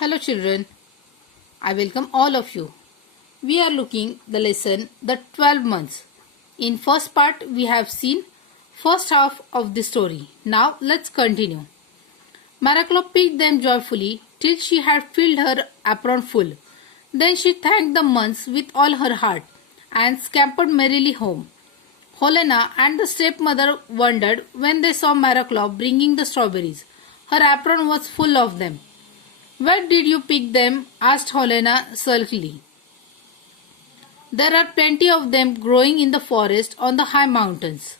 Hello children, I welcome all of you. We are looking the lesson the 12 months. In first part we have seen first half of the story. Now let's continue. Maraclo picked them joyfully till she had filled her apron full. Then she thanked the months with all her heart and scampered merrily home. Helena and the stepmother wondered when they saw Maraclo bringing the strawberries. Her apron was full of them. Where did you pick them? Asked Helena sulkily. There are plenty of them growing in the forest on the high mountains.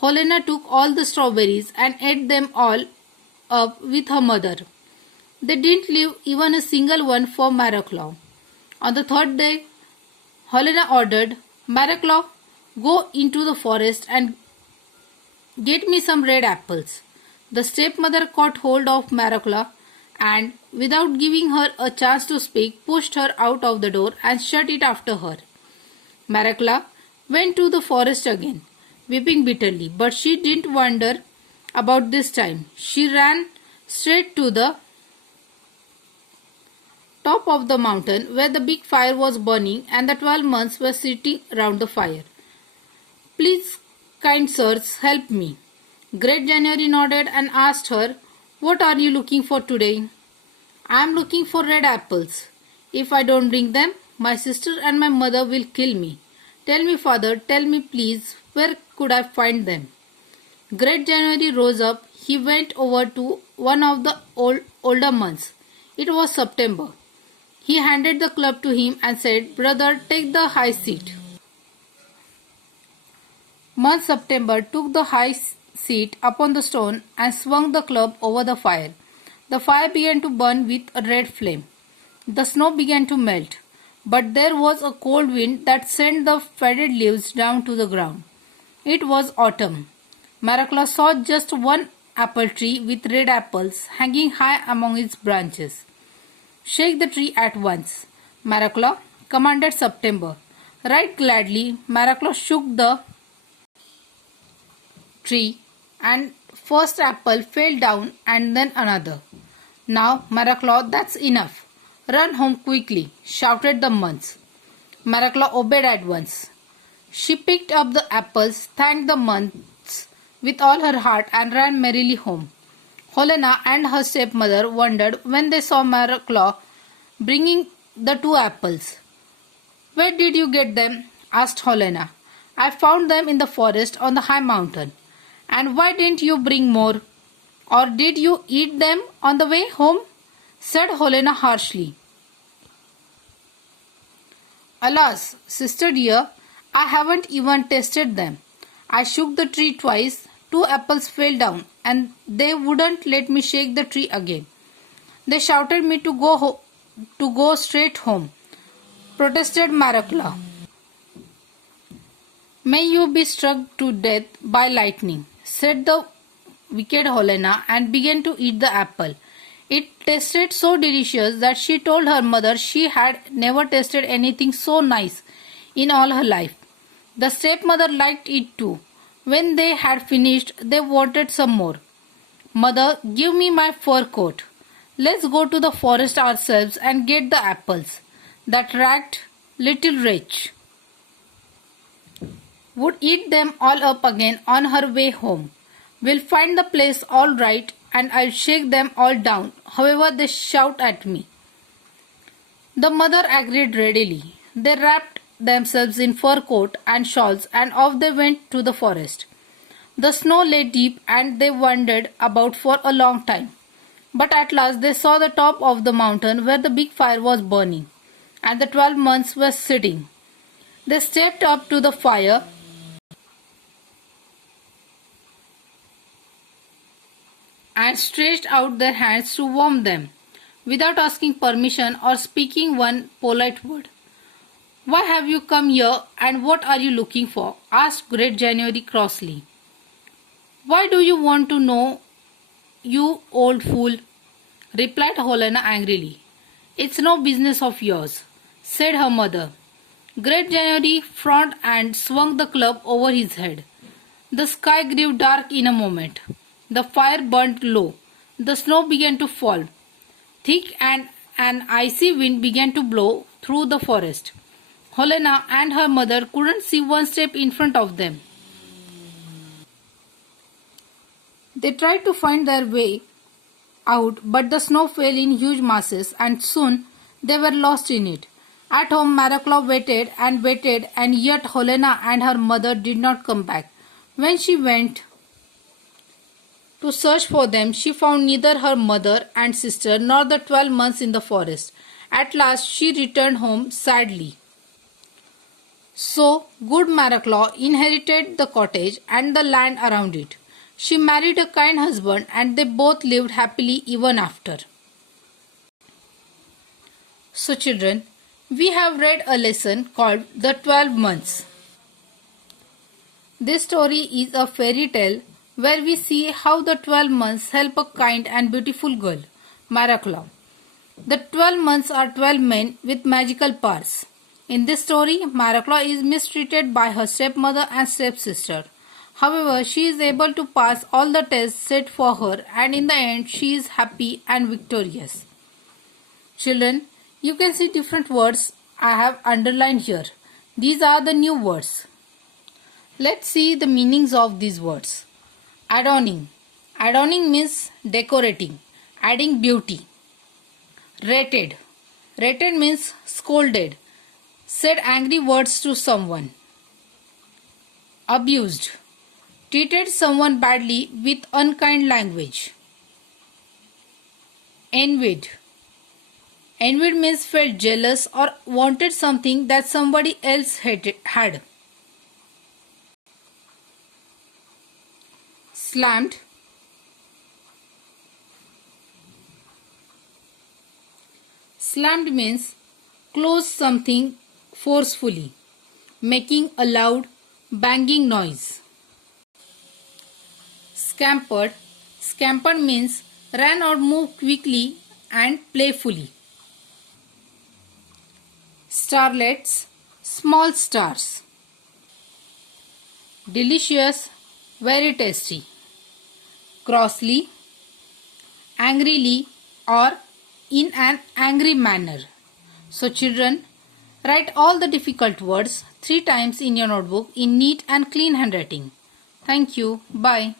Helena took all the strawberries and ate them all up with her mother. They didn't leave even a single one for Maraclo. On the third day, Helena ordered, Maraclo, go into the forest and get me some red apples. The stepmother caught hold of Maraclo and, without giving her a chance to speak, pushed her out of the door and shut it after her. Maracla went to the forest again, weeping bitterly, but she didn't wonder about this time. She ran straight to the top of the mountain where the big fire was burning and the 12 months were sitting round the fire. Please, kind sirs, help me. Great January nodded and asked her, What are you looking for today? I am looking for red apples. If I don't bring them, my sister and my mother will kill me. Tell me, father, tell me please, where could I find them? Great January rose up. He went over to one of the older months. It was September. He handed the club to him and said, Brother, take the high seat. Month September took the high seat upon the stone and swung the club over the fire. The fire began to burn with a red flame. The snow began to melt, but there was a cold wind that sent the faded leaves down to the ground. It was autumn. Maracla saw just one apple tree with red apples hanging high among its branches. Shake the tree at once, Maracla commanded September. Right gladly, Maracla shook the tree and first apple fell down and then another. Now, Maracla, that's enough. Run home quickly, shouted the months. Maracla obeyed at once. She picked up the apples, thanked the months with all her heart and ran merrily home. Helena and her stepmother wondered when they saw Maracla bringing the 2 apples. Where did you get them? Asked Helena. I found them in the forest on the high mountain. And why didn't you bring more? Or did you eat them on the way home? Said Helena harshly. Alas, sister dear, I haven't even tasted them. I shook the tree twice, 2 apples fell down, and they wouldn't let me shake the tree again. They shouted me to go straight home, protested Maracla. May you be struck to death by lightning, said the wicked Helena and began to eat the apple. It tasted so delicious that she told her mother she had never tasted anything so nice in all her life. The stepmother liked it too. When they had finished, they wanted some more. Mother, give me my fur coat. Let's go to the forest ourselves and get the apples. That ragged little wretch would eat them all up again on her way home. We'll find the place all right and I'll shake them all down, however they shout at me. The mother agreed readily. They wrapped themselves in fur coat and shawls and off they went to the forest. The snow lay deep and they wandered about for a long time. But at last they saw the top of the mountain where the big fire was burning and the 12 months were sitting. They stepped up to the fire and stretched out their hands to warm them, without asking permission or speaking one polite word. Why have you come here and what are you looking for? Asked Great January crossly. Why do you want to know, you old fool? Replied Helena angrily. It's no business of yours, said her mother. Great January frowned and swung the club over his head. The sky grew dark in a moment. The fire burned low. The snow began to fall, thick and an icy wind began to blow through the forest. Helena and her mother couldn't see one step in front of them. They tried to find their way out, but the snow fell in huge masses and soon they were lost in it. At home, Maraclaw waited, and yet Helena and her mother did not come back. When she went to search for them, she found neither her mother and sister nor the 12 months in the forest. At last, she returned home sadly. So, good Maraclaw inherited the cottage and the land around it. She married a kind husband and they both lived happily even after. So children, we have read a lesson called The 12 Months. This story is a fairy tale where we see how the 12 months help a kind and beautiful girl, Maraclaw. The 12 months are 12 men with magical powers. In this story, Maraclaw is mistreated by her stepmother and stepsister. However, she is able to pass all the tests set for her and in the end she is happy and victorious. Children, you can see different words I have underlined here. These are the new words. Let's see the meanings of these words. Adorning. Adorning means decorating, adding beauty. Rated. Rated means scolded, said angry words to someone. Abused. Treated someone badly with unkind language. Envied. Envied means felt jealous or wanted something that somebody else had. Slammed. Slammed means close something forcefully, making a loud banging noise. Scampered. Scampered means ran or moved quickly and playfully. Starlets, small stars. Delicious, very tasty. Crossly, angrily or in an angry manner. So children, write all the difficult words 3 times in your notebook in neat and clean handwriting. Thank you. Bye.